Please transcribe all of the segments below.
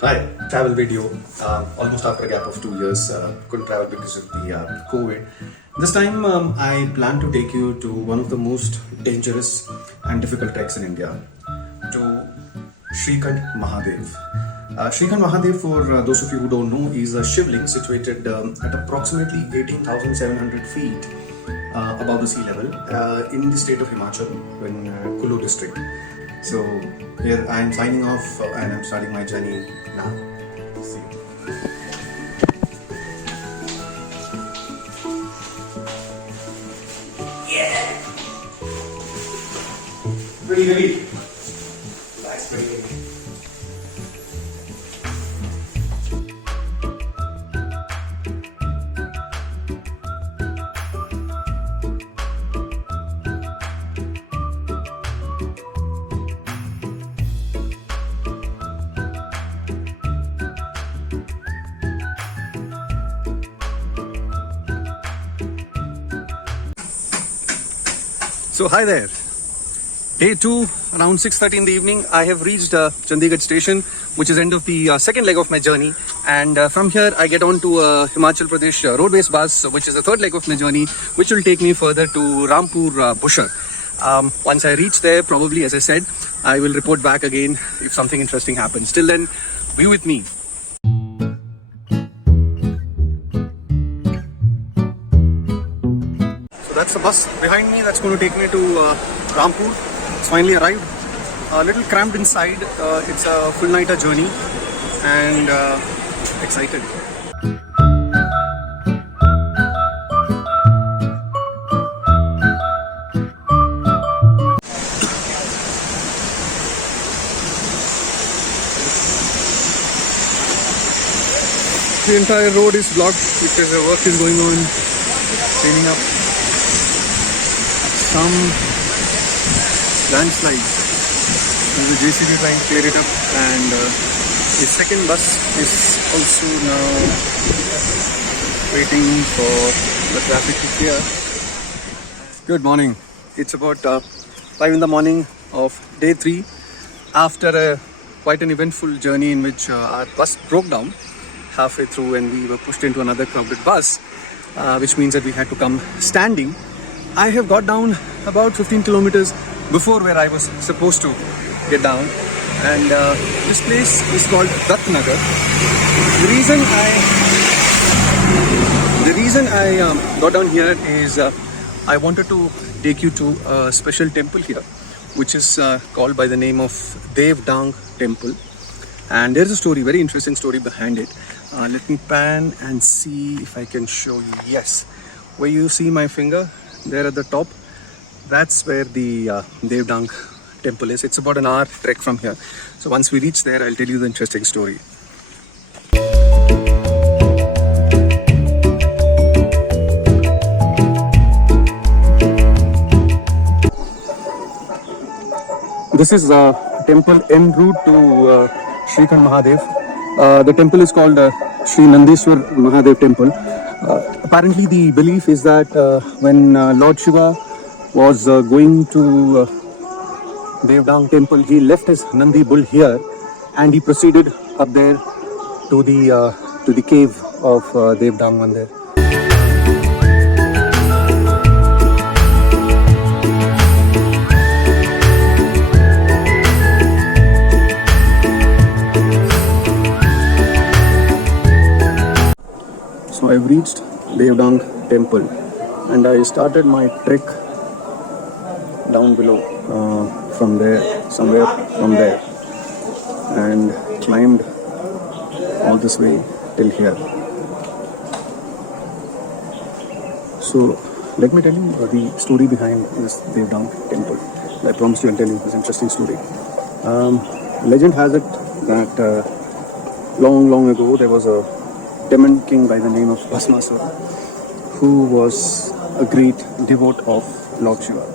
Hi, travel video. Almost after a gap of 2 years, couldn't travel because of the COVID. This time, I plan to take you to one of the most dangerous and difficult treks in India, to Srikhand Mahadev. Srikhand Mahadev, for those of you who don't know, is a shivling situated at approximately 18,700 feet above the sea level in the state of Himachal, in Kulu district. So here I am signing off and I'm starting my journey now. See you. Yeah! Pretty heavy. That's pretty heavy. So hi there. Day 2, around 6:30 in the evening, I have reached Chandigarh station, which is end of the second leg of my journey. And from here, I get on to Himachal Pradesh road-based bus, which is the third leg of my journey, which will take me further to Rampur Busher. Once I reach there, probably, as I said, I will report back again if something interesting happens. Till then, be with me. That's the bus behind me that's going to take me to Rampur. It's finally arrived. A little cramped inside. It's a full nighter journey and excited. The entire road is blocked because the work is going on, cleaning up. Some landslides. There's a JCB trying to clear it up, and the second bus is also now waiting for the traffic to clear. Good morning. It's about 5 in the morning of day 3 after quite an eventful journey in which our bus broke down halfway through and we were pushed into another crowded bus, which means that we had to come standing. I have got down about 15 kilometers before where I was supposed to get down, and this place is called Duttnagar. The reason I got down here is I wanted to take you to a special temple here, which is called by the name of Devdang Temple, and there's a story, very interesting story behind it. Let me pan and see if I can show you. Yes, where you see my finger there at the top, that's where the Devdang temple is. It's about an hour trek from here. So once we reach there, I'll tell you the interesting story. This is temple en route to Srikhand Mahadev. The temple is called Sri Nandeswar Mahadev temple. Apparently the belief is that when Lord Shiva was going to Devdang temple, he left his Nandi bull here and he proceeded up there to the cave of Devdang Mandir. So I've reached Devdang temple and I started my trek down below somewhere from there, and climbed all this way till here. So let me tell you the story behind this Devdang temple. I promised you I'll tell you this interesting story. Legend has it that long ago there was a demon king by the name of Bhasmasura, who was a great devote of Lord Shiva.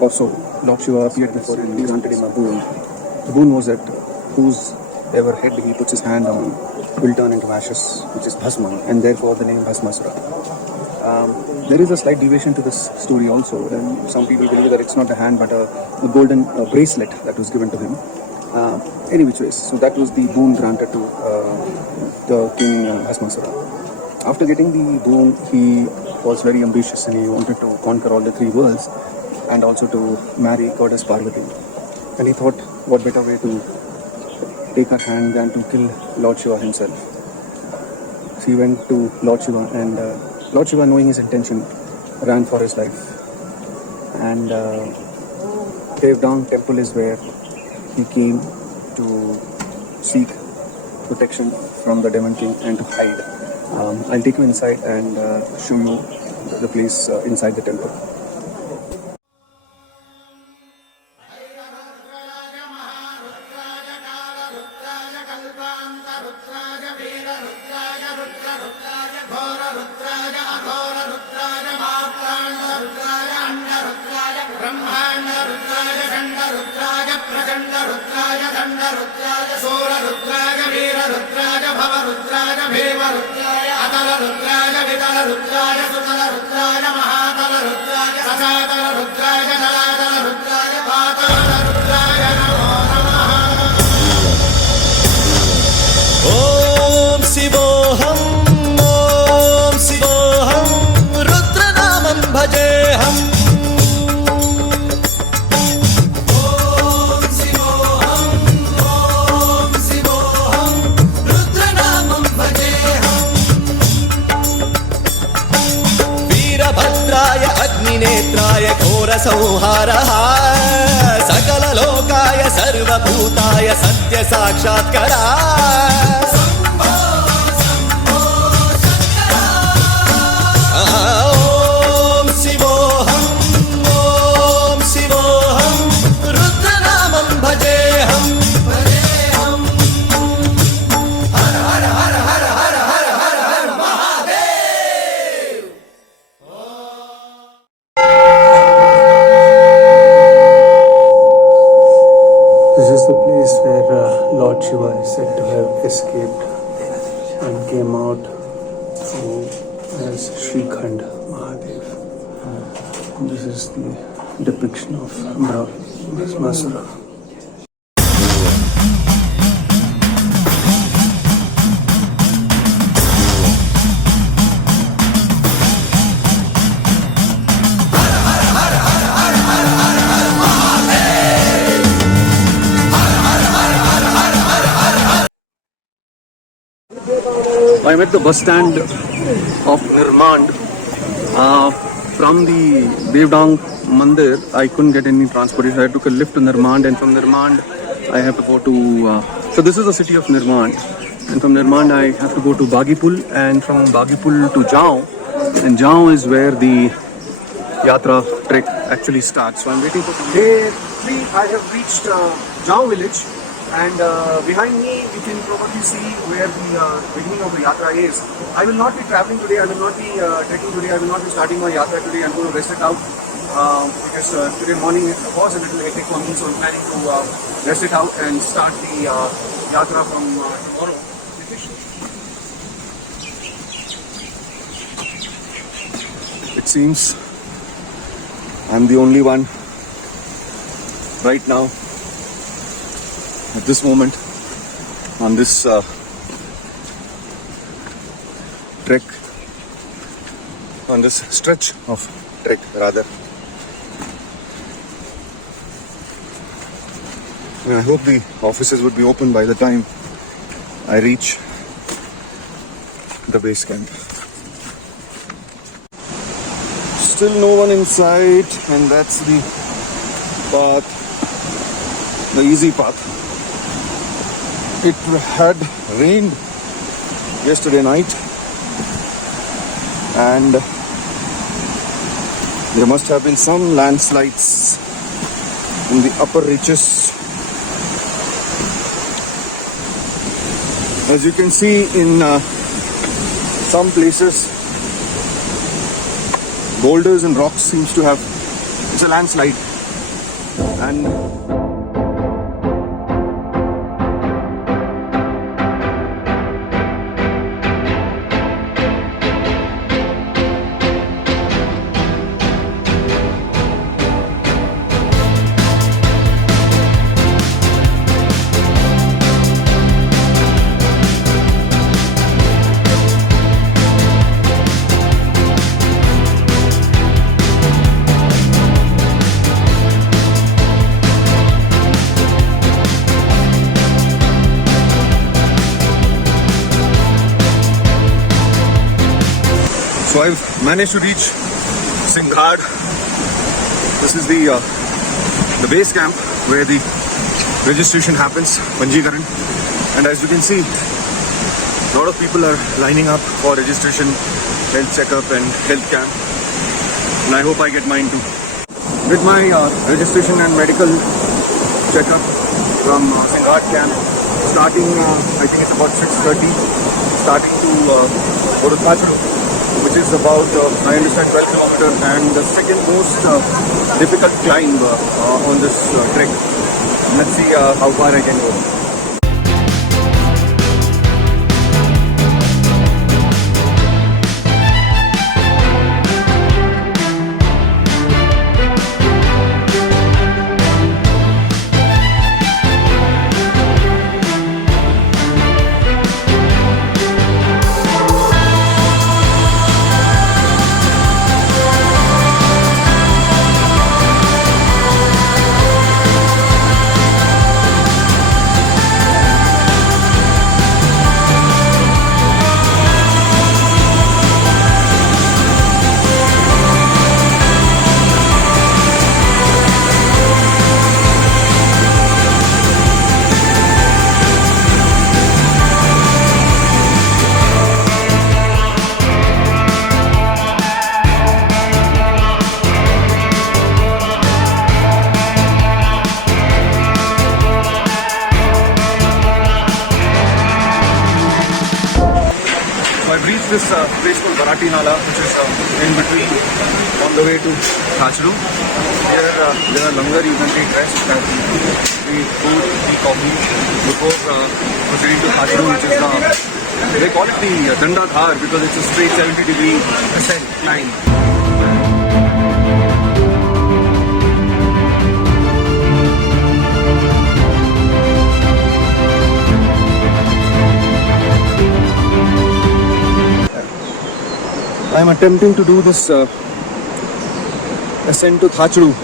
Also, Lord Shiva appeared before him and granted him a boon. The boon was that whoever head he puts his hand on will turn into ashes, which is Bhasma, and therefore the name Bhasmasura. There is a slight deviation to this story also. Some people believe that it's not a hand but a golden bracelet that was given to him. Any which ways. So that was the boon granted to the king Bhasmasura. After getting the boon, he was very ambitious and he wanted to conquer all the three worlds and also to marry goddess Parvati. And he thought, what better way to take her hand than to kill Lord Shiva himself. So he went to Lord Shiva, and Lord Shiva, knowing his intention, ran for his life. And Devdang temple is where he came to seek protection from the Demon King and to hide. I'll take you inside and show you the place inside the temple. Om Shivoham, Om Shivoham, Rudranamam bhajeham. Om Shivoham, Om Shivoham, Rudranamam bhajeham. Veerabhadraya Agninetraya Ghora Samharaha Sakala Lokaya Sarvabhutaya Satya Sakshatkara. Om Shivoham, Om Shivoham, Rudranamam bhajeham, bhajeham. Har Har Har Har Har Har Har Har Mahadev. This is the place where Lord Shiva is said to have escaped and came out as Srikhand Mahadev. This is the depiction of Bhasmasura. I'm at the bus stand of Nirmand. From the Devdang Mandir, I couldn't get any transportation. I took a lift to Nirmand, and from Nirmand, I have to go to. So this is the city of Nirmand, and from Nirmand, I have to go to Bagipul, and from Bagipul to Jao, and Jao is where the Yatra trek actually starts. So I'm waiting for. Here, I have reached Jao village. And behind me, we can probably see where the beginning of the yatra is. I will not be traveling today. I will not be trekking today. I will not be starting my yatra today. I'm going to rest it out because today morning was a little hectic for me. So I'm planning to rest it out and start the yatra from tomorrow. It seems I'm the only one right now, at this moment, on this trek, on this stretch of trek rather. And I hope the offices would be open by the time I reach the base camp. Still no one inside, and that's the path, the easy path. It had rained yesterday night, and there must have been some landslides in the upper reaches. As you can see, in some places, boulders and rocks seems to have, it's a landslide, and I've managed to reach Singhad. This is the base camp where the registration happens, Panjikaran. And as you can see, a lot of people are lining up for registration, health checkup and health camp. And I hope I get mine too. With my registration and medical checkup from Singhad camp, starting I think it's about 6:30, starting to go to Thachru, which is about I understand 12 kilometers and the second most difficult climb on this trek. Let's see how far I can go. I've reached this place called Barati Nala, which is in between on the way to Thachru. Here there are langar, you can take rest, eat food, tea, coffee before proceeding to Thachru, which is they call it the Danda Dhar because it's a straight 70-degree ascent line. I am attempting to do this ascent to Thachru,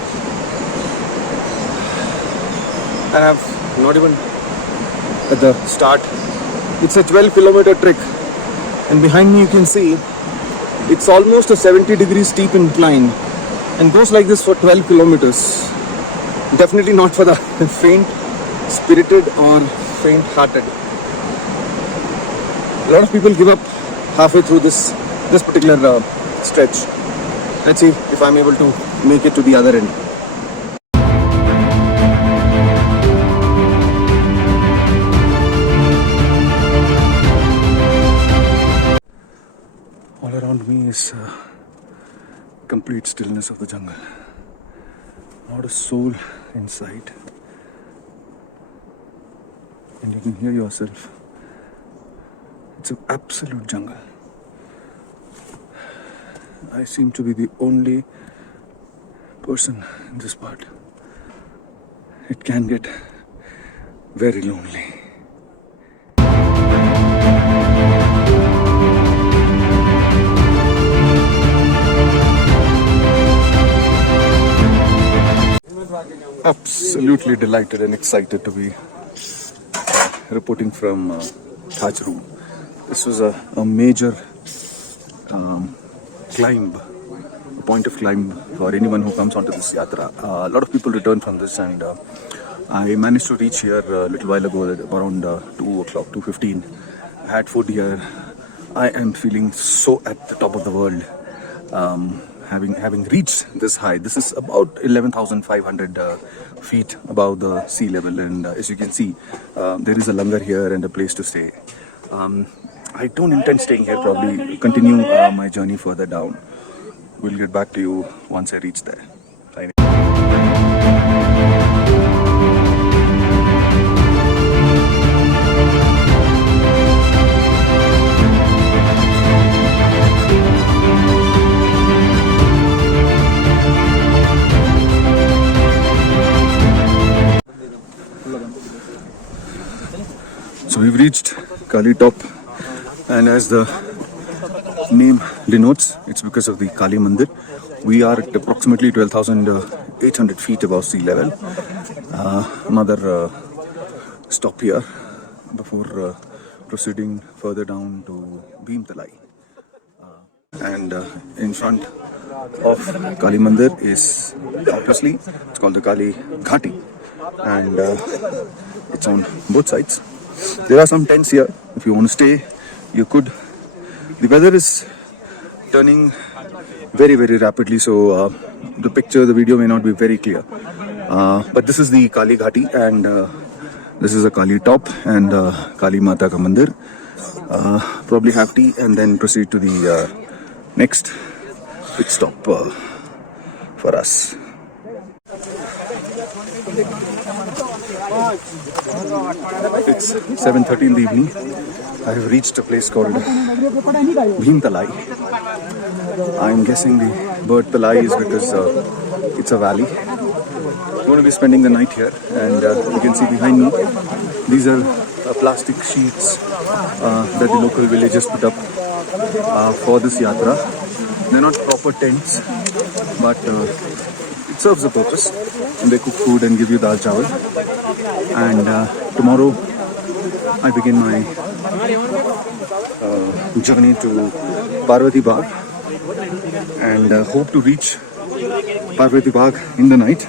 and I've not even at the start. It's a 12-kilometer trek, and behind me you can see it's almost a 70-degree steep incline, and goes like this for 12 kilometers. Definitely not for the faint-spirited or faint-hearted. A lot of people give up halfway through this particular stretch. Let's see if I'm able to make it to the other end. All around me is complete stillness of the jungle. Not a soul in sight. And you can hear yourself. It's an absolute jungle. I seem to be the only person in this part. It can get very lonely. Absolutely delighted and excited to be reporting from Thachru. This was a major climb, a point of climb for anyone who comes onto this yatra. A lot of people return from this, and I managed to reach here a little while ago at around 2 o'clock, 2:15. I had food here. I am feeling so at the top of the world. Having reached this high, this is about 11,500 feet above the sea level, and as you can see, there is a langar here and a place to stay. I don't intend staying here, probably continue my journey further down. We'll get back to you once I reach there. Signing. So we've reached Kali Top, and as the name denotes, it's because of the Kali Mandir. We are at approximately 12,800 feet above sea level. Another stop here before proceeding further down to Bhimtalai. And in front of Kali Mandir is obviously it's called the Kali Ghati, and it's on both sides. There are some tents here. If you want to stay, you could. The weather is turning very rapidly, so the picture, the video may not be very clear. But this is the Kali Ghati, and this is a Kali top and Kali Mata ka Mandir. Probably have tea and then proceed to the next pit stop for us. It's 7:30 in the evening. I have reached a place called Bhim Talai. I'm guessing the bird Talai is because it's a valley. I'm going to be spending the night here, and you can see behind me, these are plastic sheets that the local villagers put up for this yatra. They're not proper tents, but it serves a purpose. And they cook food and give you dal chawal. And tomorrow I begin my journey to Parvati Bagh, and hope to reach Parvati Bagh in the night.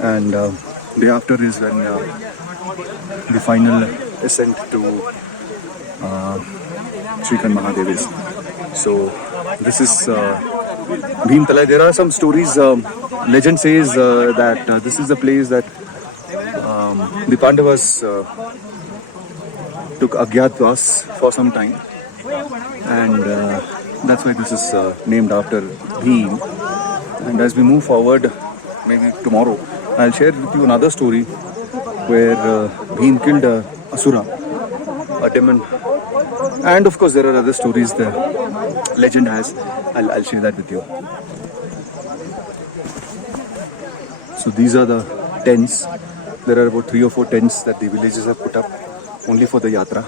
And day after is when the final ascent to Srikhand Mahadev is. So this is Bhim Talai. There are some stories. Legend says that this is the place that the Pandavas took Agyatwas for some time, and that's why this is named after Bhim. And as we move forward, maybe tomorrow, I'll share with you another story where Bhim killed Asura, a demon. And of course, there are other stories the legend has. I'll share that with you. So these are the tents. There are about 3 or 4 tents that the villagers have put up only for the yatra.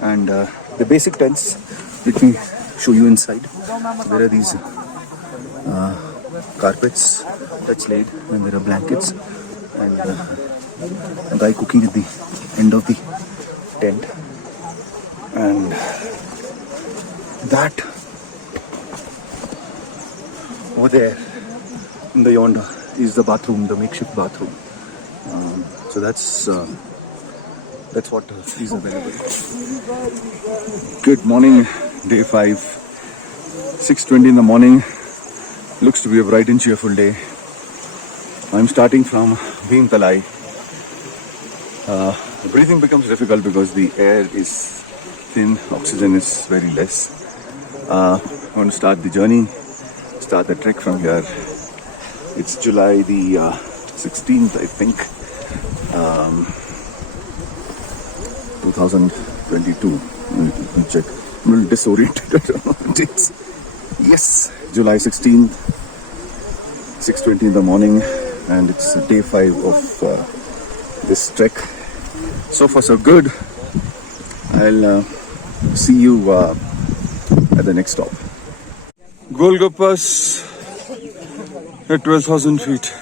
And the basic tents, let me show you inside. There are these carpets that's laid, and there are blankets, and a guy cooking at the end of the tent. And that over there in the yonder is the bathroom, the makeshift bathroom. So that's what is available. Good morning, day 5, 6:20 in the morning. Looks to be a bright and cheerful day. I'm starting from Bhim Talai. Breathing becomes difficult because the air is thin, oxygen is very less. I'm going to start the journey, start the trek from here. It's July the 16th, I think, 2022. Let me check. I'm a little disoriented. I don't know what it is. Yes, July 16th, 6:20 in the morning, and it's day 5 of this trek. So far, so good. I'll see you at the next stop. Golgappas at 12,000 feet.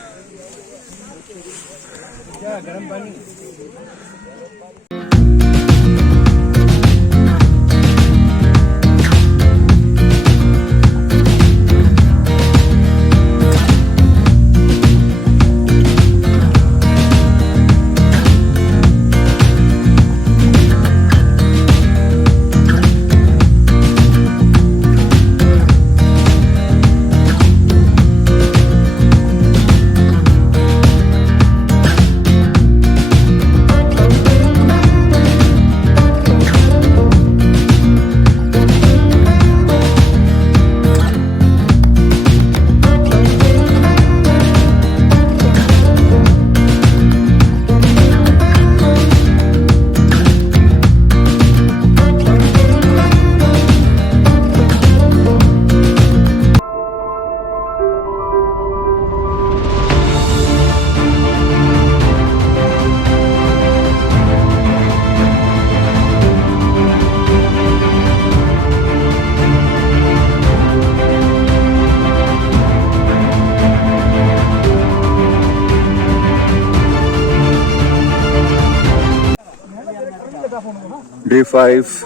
Day 5,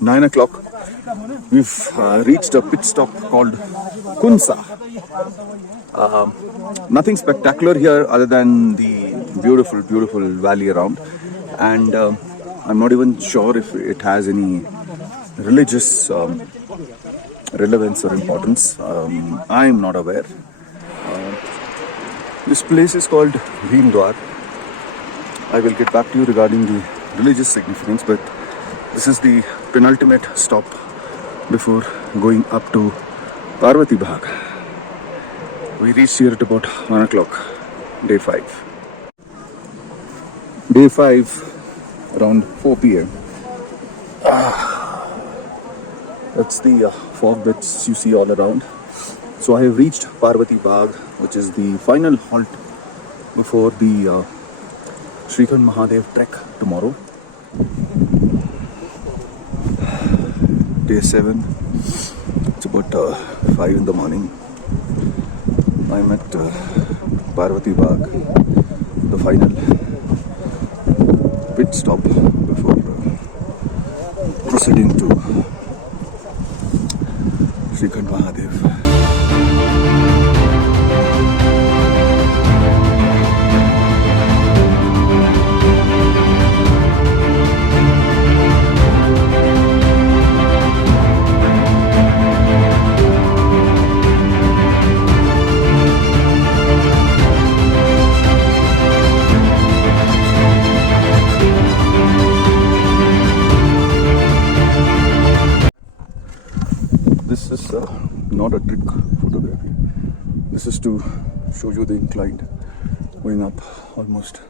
9 o'clock. We've reached a pit stop called Kunsa. Nothing spectacular here other than the beautiful, beautiful valley around. And I'm not even sure if it has any religious relevance or importance. I'm not aware. This place is called Bhimdwar. I will get back to you regarding the religious significance, but this is the penultimate stop before going up to Parvati Bagh. We reached here at about 1 o'clock, day 5. Day 5, around 4 p.m. That's the fog bits you see all around. So I have reached Parvati Bagh, which is the final halt before the Srikhand Mahadev trek tomorrow. Day 7. It's about 5 in the morning. I'm at Parvati Bagh, the final pit stop before proceeding to Srikhand Mahadev. This is not a trick photography. This is to show you the incline going up almost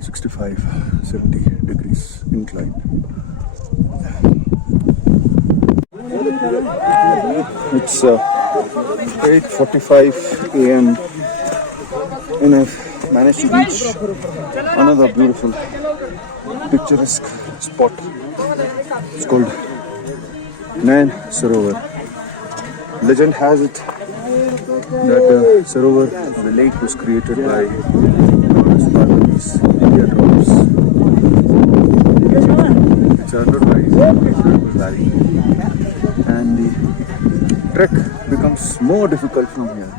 65-70 degrees incline. It's 8:45 a.m. and I've managed to reach another beautiful picturesque spot. It's called Nayan Sarovar. Legend has it that Sarovar, the lake, was created by Goddess Parvati's India drops. It's surrounded by a beautiful valley, and the trek becomes more difficult from here.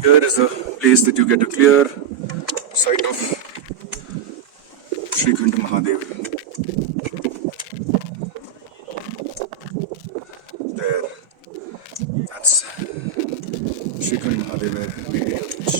Here is a place that you get a clear sight of Srikhand Mahadev. There, that's Srikhand Mahadev where we reach.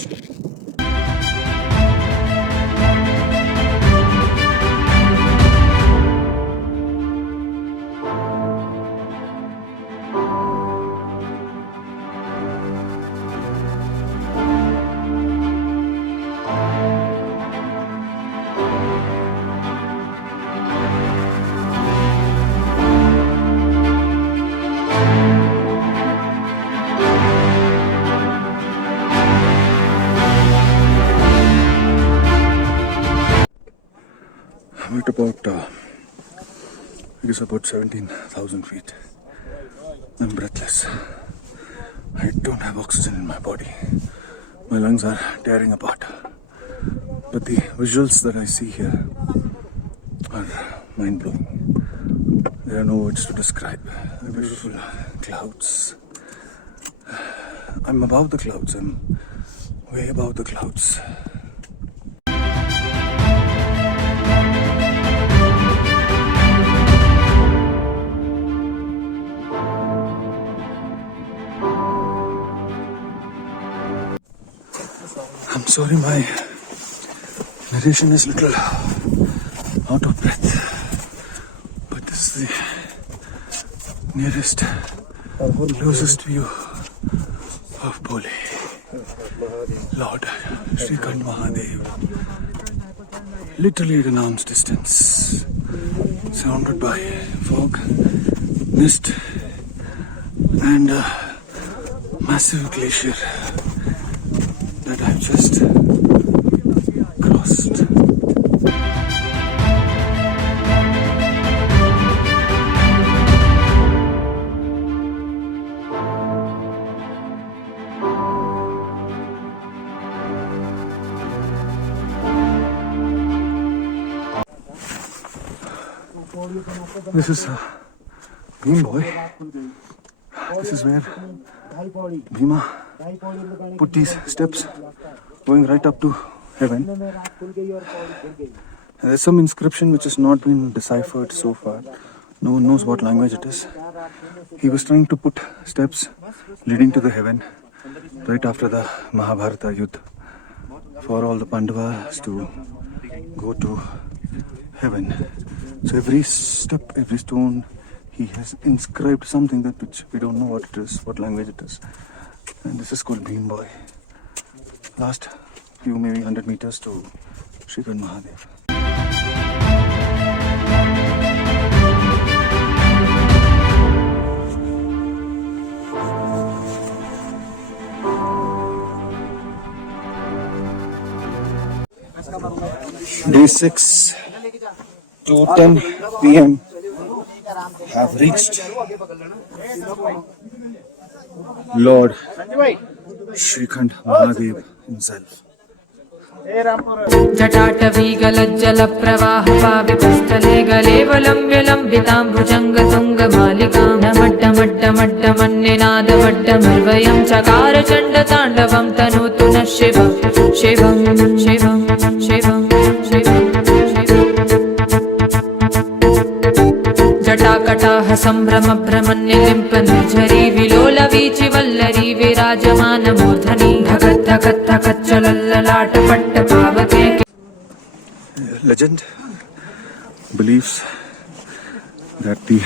I'm at about, I guess about 17,000 feet. I'm breathless. I don't have oxygen in my body. My lungs are tearing apart. But the visuals that I see here are mind-blowing. There are no words to describe. The beautiful clouds. I'm above the clouds. I'm way above the clouds. I'm sorry, my narration is a little out of breath, but this is the nearest, closest view of Bole, Lord Srikhand Mahadev. Literally at an arm's distance, surrounded by fog, mist, and a massive glacier that I've just crossed. This is Bhim Boy. This is where Bhima put these steps going right up to heaven. There's some inscription which has not been deciphered so far. No one knows what language it is. He was trying to put steps leading to the heaven right after the Mahabharata Yuddha for all the Pandavas to go to heaven. So every step, every stone, he has inscribed something that which we don't know what it is, what language it is. And this is called Bhim Boy. Last few, maybe 100 meters to Shrikant Mahadev. Day 6, 2:10 p.m. have reached Lord Shrikant Mahadev himself. जटाटवीगलज्जलप्रवाहपावितस्थले गलेवलम्ब्य लम्बिताम्बुजङ्गतुङ्गमालिकां नमड्डमड्डमड्डमन्निनादमड्डमर्वयं चकार चण्डताण्डवं तनोतु नः शिवं शिवं शिवं शिवं शिवं जटाकटाह सम्भ्रमभ्रमन्निलिम्प निर्झरी विलोलवीचि Vallari विराजमानमूर्धनि धगत् धगत् धगच्चलल्ललाटपट्टपावके. Legend believes that the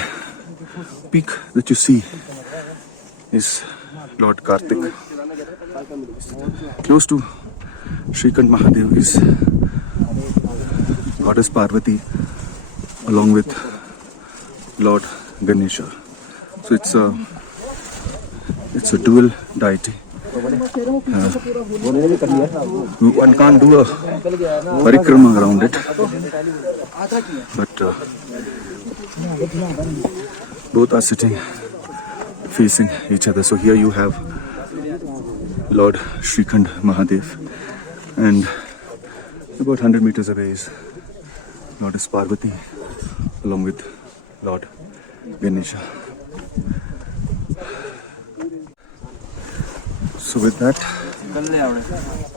peak that you see is Lord Kartik. Close to Shrikant Mahadev is Goddess Parvati along with Lord Ganesha. So it's a dual deity. One can't do a parikrama around it, but both are sitting facing each other. So here you have Lord Shrikant Mahadev, and about 100 meters away is Goddess Parvati along with Lord Ganesha. So with that,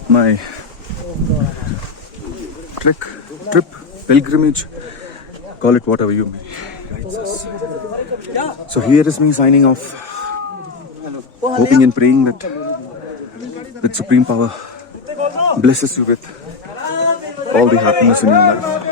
my trip, pilgrimage, call it whatever you may. So here is me signing off, hoping and praying that Supreme Power blesses you with all the happiness in your life.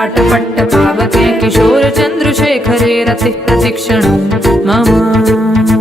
पाटपट्टपावके किशोरचन्द्रशेखरे रतिः प्रतिक्षणं मम